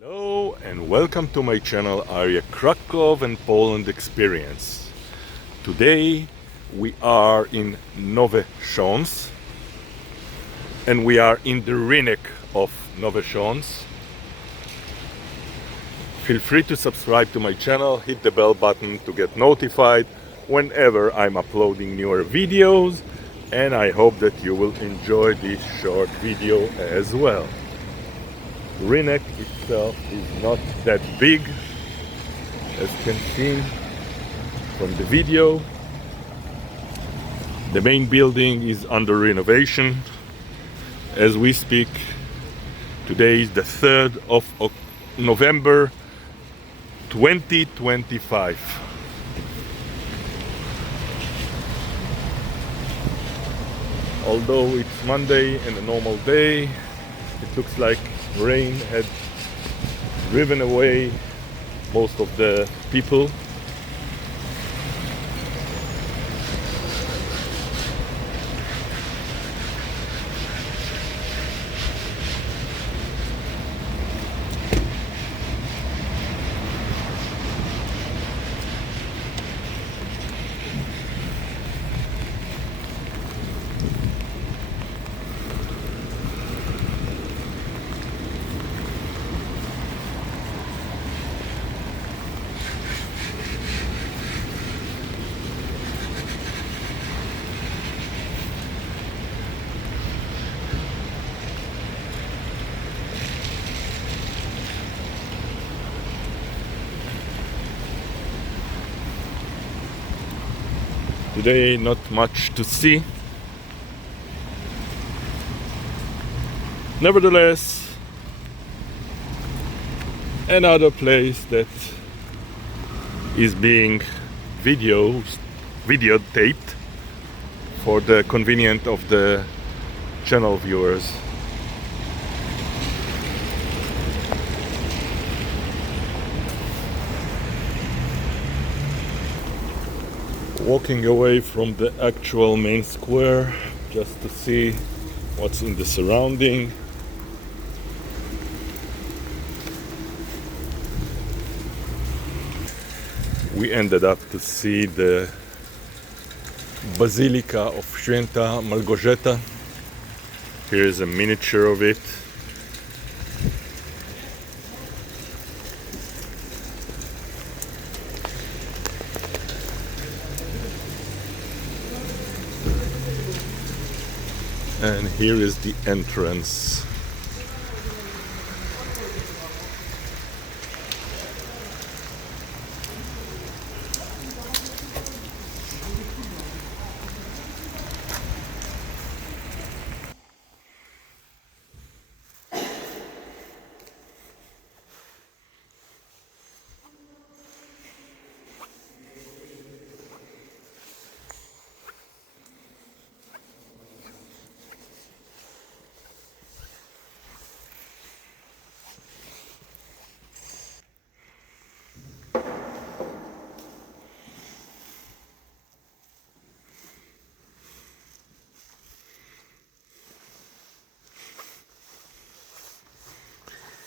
Hello and welcome to my channel Area Krakow and Poland Experience. Today we are in Nowy Sząs and we are in the Rynek of Nowy Sząs. Feel free to subscribe to my channel, hit the bell button to get notified whenever I'm uploading newer videos, and I hope that you will enjoy this short video as well. Rynek itself is not that big, as you can see from the video. The main building is under renovation as we speak. Today is the 3rd of November 2025. Although it's Monday and a normal day, it looks like rain had driven away most of the people. Today not much to see. Nevertheless, another place that is being videotaped for the convenience of the channel viewers. Walking away from the actual main square just to see what's in the surrounding. We ended up to see the Basilica of Święta Małgorzata. Here is a miniature of it. And here is the entrance.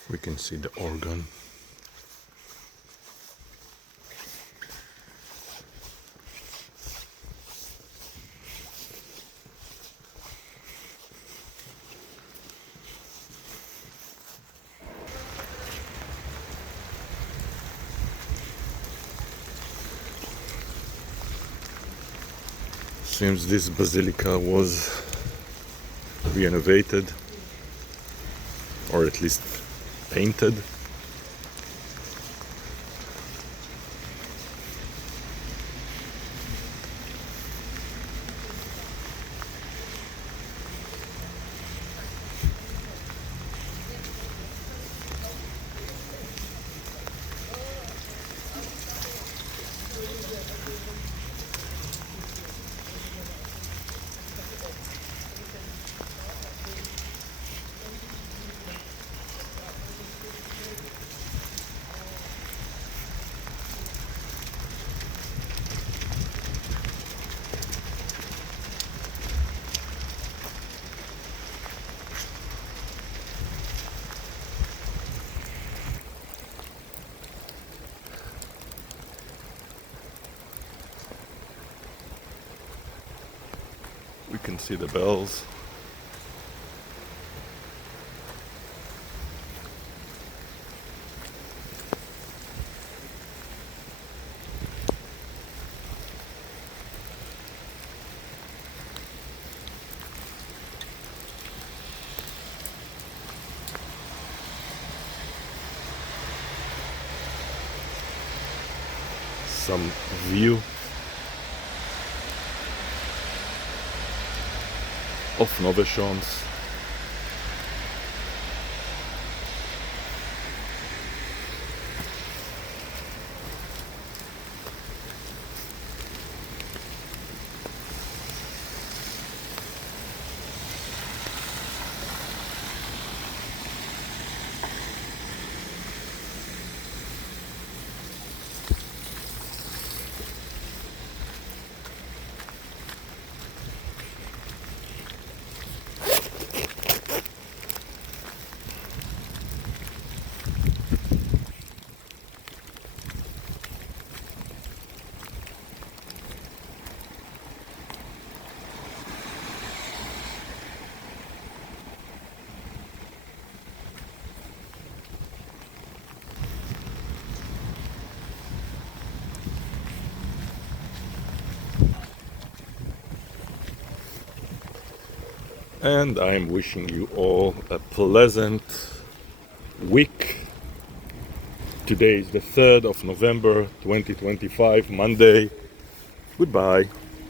We can see the organ. Seems this basilica was renovated, or at least painted. can see the bells. Some view of Noveshoms. And I'm wishing you all a pleasant week. Today is the 3rd of November 2025, Monday. Goodbye.